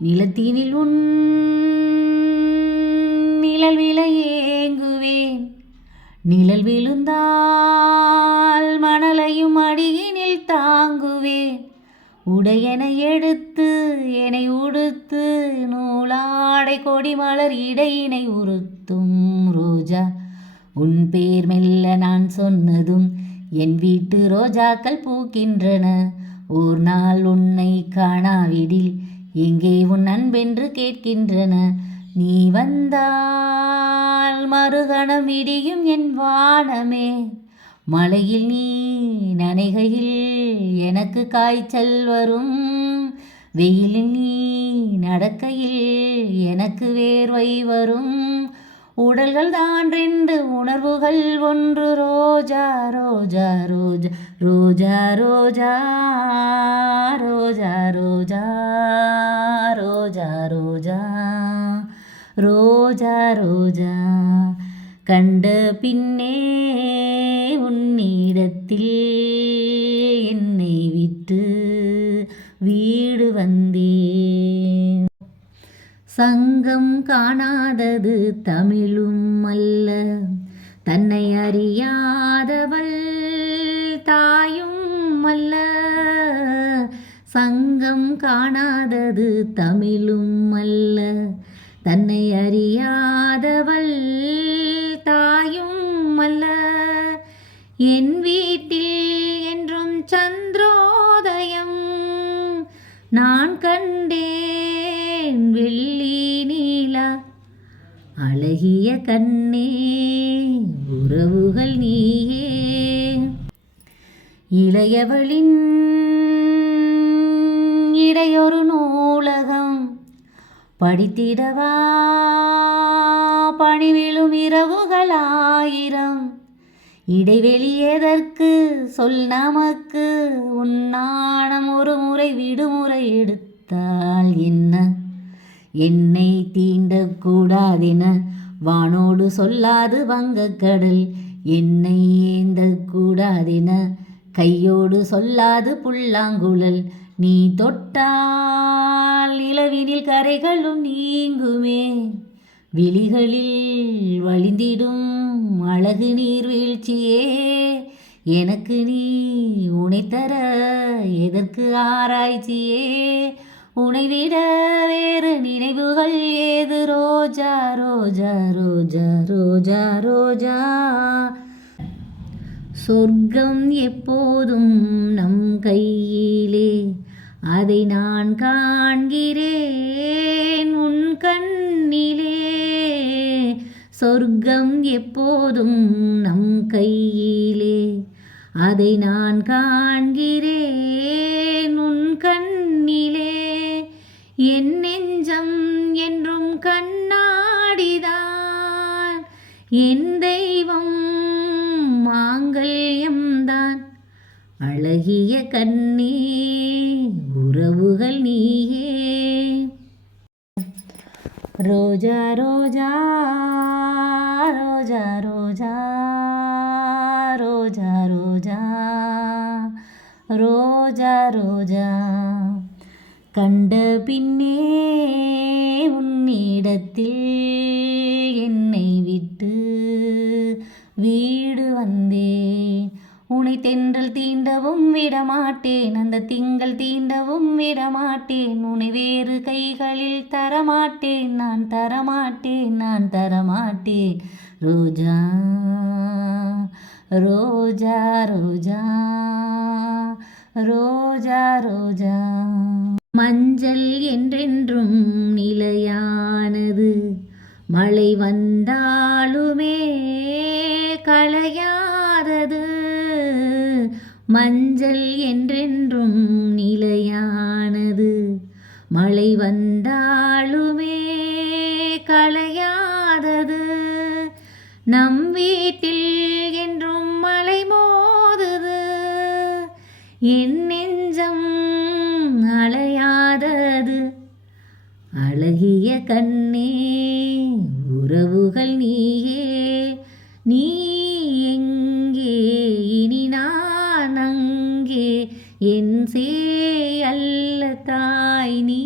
நிலத்தீனில் உன் நிழல் விழ ஏங்குவேன். நிழல் விழுந்தால் மணலையும் அடியினில் தாங்குவேன். உடையனை எடுத்து என்னை உடுத்து நூலாடை கொடிமலர் இடையினை உறுத்தும் ரோஜா. உன் பேர் மெல்ல நான் சொன்னதும் என் வீட்டு ரோஜாக்கள் பூக்கின்றன. ஓர் நாள் உன்னை காணாவிடில் எங்கே உன் அன்பென்று கேட்கின்றன. நீ வந்தால் மறுகணம் இடியும் என் வானமே. மழையில் நீ நனைகையில் எனக்கு காய்ச்சல் வரும். வெயிலில் நீ நடக்கையில் எனக்கு வேர்வை வரும். உடல்கள் தான் ரெண்டு, உணர்வுகள் ஒன்று. ரோஜா ரோஜா ரோஜா ரோஜா ரோஜா ரோஜா ரோஜா ரோஜா ரோஜா ரோஜா ரோஜா. கண்ட பின்னே உன்னிடத்தில் என்னை விட்டு வீடு வந்தேன். சங்கம் காணாதது தமிழும் அல்ல, தன்னை அறியாதவள் தாயும் அல்ல. சங்கம் காணாதது தமிழும் அல்ல, தன்னை அறியாதவள் தாயும் அல்ல. என் வீட்டில் என்றும் சந்திரோதயம் நான் கண்டேன். வெள்ளி நீலா அழகிய கண்ணே, உறவுகள் நீயே. இளையவளின் இடையொரு நூலகம் படித்திடவா பணிவிழும் இரவுகள் 1000. இடைவெளி எதற்கு சொல் நமக்கு, உன்னாடம் ஒரு முறை விடுமுறை எடுத்தால் என்ன? என்னை தீண்டக்கூடாதென வானோடு சொல்லாது வங்கக்கடல். என்னை ஏந்தக்கூடாதென கையோடு சொல்லாது புல்லாங்குழல். நீ தொட்டால் நிலவினில் கரைகளும் நீங்குமே. விழிகளில் வழிந்திடும் அழகு நீர்வீழ்ச்சியே, எனக்கு நீ உனைத்தர எதற்கு ஆராய்ச்சியே? உனைவிட வேறு நினைவுகள் ஏது? ரோஜா ரோஜா ரோஜா ரோஜா ரோஜா. சொர்க்கம் எப்போதும் நம் கையிலே, அதை நான் காண்கிறேன் உன் கண்ணிலே. சொர்க்கம் எப்போதும் நம் கையிலே, அதை நான் காண்கிறேன் உன் கண்ணிலே. என் நெஞ்சம் என்றும் கண்ணாடிதான், என் தெய்வம் மாங்கல்யம்தான். அழகிய கண்ணே, உறவுகள் நீயே. ரோஜா ரோஜா ரோஜா ரோஜா ரோஜா ரோஜா ரோஜா ரோஜா. கண்ட பின்னே உன்னிடத்தில் என்னை விட்டு வீடு வந்தேன். உனை தென்றல் தீண்டவும் விடமாட்டேன், அந்த திங்கள் தீண்டவும் விடமாட்டேன். உனை வேறு கைகளில் தரமாட்டேன், நான் தரமாட்டேன், நான் தரமாட்டேன். ரோஜா ரோஜா ரோஜா ரோஜா ரோஜா. மஞ்சள் என்றென்றும் நிலையானது, மழை வந்தாலுமே களையாதது. மஞ்சள் என்றென்றும் நிலையானது, மழை வந்தாலுமே களையாதது. நம் வீட்டில் என்றும் மழை மோதுது, என் நெஞ்சம் அலையாதது. அழகிய கண்ணே, உறவுகள் நீயே. நீ எங்கே இனி நான் அங்கே, என் சே அல்ல தாய் நீ.